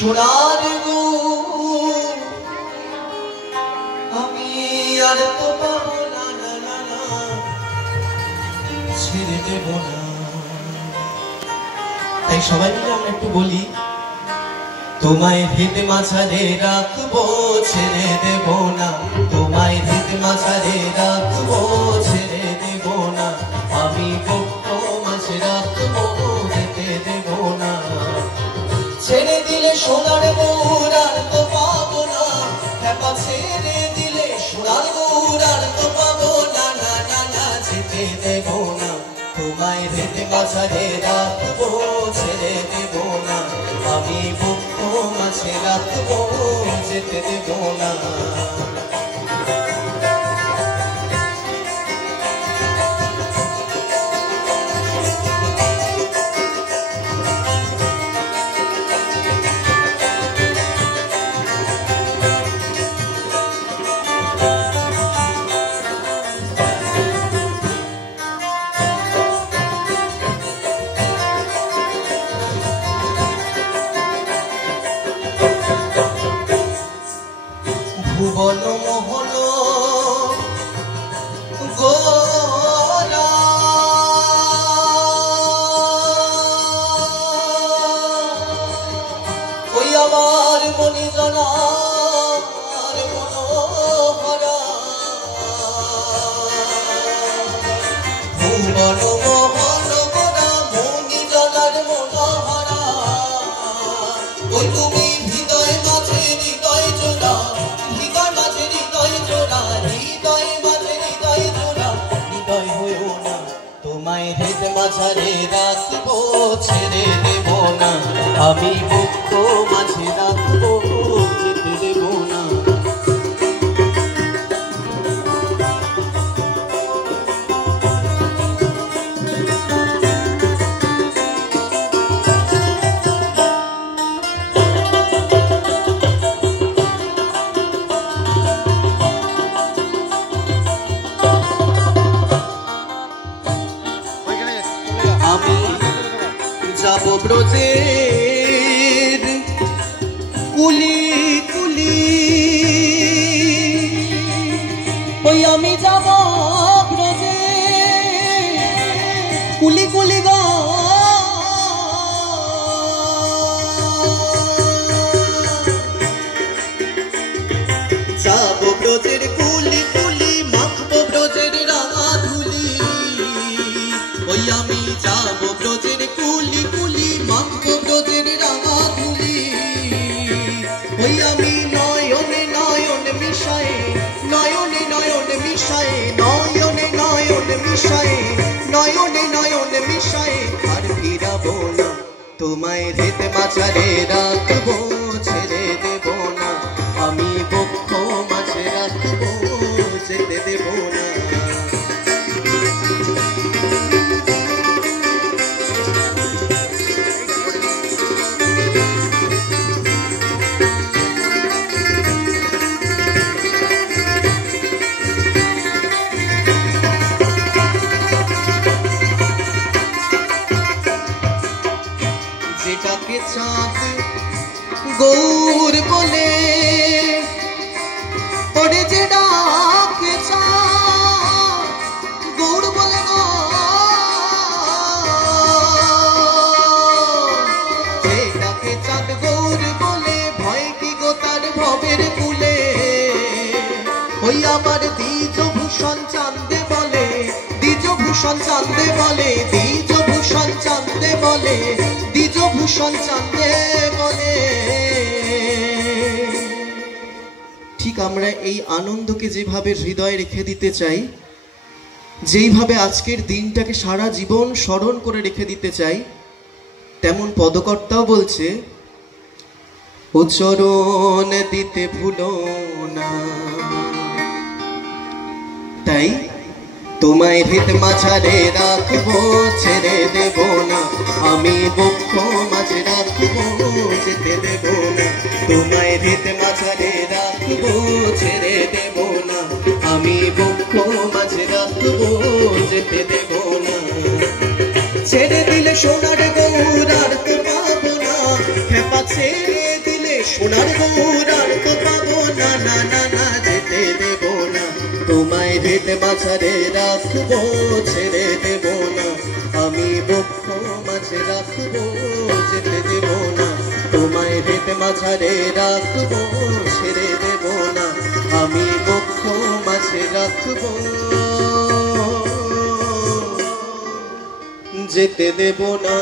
সোনার গো আমি আর তো পাবো না, না না না ছেড়ে দেব না। তাই সবাই মিলে আমরা একটু বলি, তোমায় ভিত মাঝারে রাখবো ছেড়ে দেব না, তোমায় ভিত মাঝারে রাখবো ছেড়ে দেব না, আমি বক্ষ মাঝে রাখবো যেতে দেব না। ছেড়ে দিলে সোনার গৌর আর তো পাবো না, খেপা ছেড়ে দিলে সোনার গৌর আর তো পাবো না, না না না যেতে দেব না। তোমায় ভিত মাঝারে রাখবো ছেড়ে দেব না, আমি বক্ষ মাঝে রাখবো যেতে দেব না। ভুবন মোহন গোরা ওই আমার মণিজনার মনোহরা, ভুবন মোহন গোরা মণিজনার মনোহরা, ওই তুমি হৃদয় মাঝে হৃদয় জোড়া, হৃদয় মাঝে হৃদয় জোড়া, হৃদয় মাঝে হৃদয় জোড়া, হৃদয় হয়েও না তোমায় হৃদ মাঝারে রাখবো ছেড়ে দেব না, আমি বক্ষ মাঝে রাখবো যেতে দেব না। আমি যাব ব্রজের কুলি কুলি, ওই আমি যাব ব্রজের কুলি কুলি গো, যাব ব্রজের কুলি কুলি, মাখবো ব্রজের রাঙা ধুলি, ওই আমি যাব ব্রজের কুলি কুলি, মাখবো ব্রজের রাঙা ধুলি, ওই আমি নয়নে নয়ন মিশায়ে, নয়নে নয়ন মিশায়ে, নয়নে নয়ন মিশায়ে, নয়নে নয়ন মিশায়ে আর ফিরাবো না, তোমায় হৃদ মাঝারে রাখবো ছেড়ে দেব না, আমি বক্ষ মাঝে রাখবো যেতে দেব না। যেটাকে চাঁদ গৌর বলে পড়ে, যে ডাকে চাঁদ গৌর বলে গো, যেটাকে চাঁদ গৌর বলে ভয় কি গো তার ভবের কুলে, ওই আমার দ্বিজ ভূষণ চাঁদে বলে, দ্বিজ ভূষণ চাঁদে বলে, দ্বিজ ভূষণ চাঁদে বলে, দ্বিজ ভূষণ চাঁদে বলে। ঠিক আমরা এই আনন্দকে যেভাবে হৃদয়ে রেখে দিতে চাই, যেইভাবে আজকের দিনটাকে সারা জীবন স্মরণ করে রেখে দিতে চাই, তেমন পদকর্তাও বলছে, ও চরণ দিতে ভুলো না। তাই তোমায় হৃদ মাঝারে রাখবো ছেড়ে দেব না, আমি বক্ষ মাঝে রাখবো যেতে দেব না, তোমায় হৃদ মাঝারে রাখবো ছেড়ে দেব না, আমি বক্ষ মাঝে রাখবো যেতে দেব না। ছেড়ে দিলে সোনার গৌর আর তো পাবো না, খেপা ছেড়ে দিলে সোনার গৌরার তো পাবো না না না না যেতে দেব না তোমায় ভেত মাঝারে রাখবো ছেড়ে দেব না আমি বক্ষ মাঝে রাখবো যেতে দেব না তোমায় ভেত মাঝারে রাখবো ছেড়ে দেব না আমি বক্ষ মাঝে রাখবো যেতে দেব না।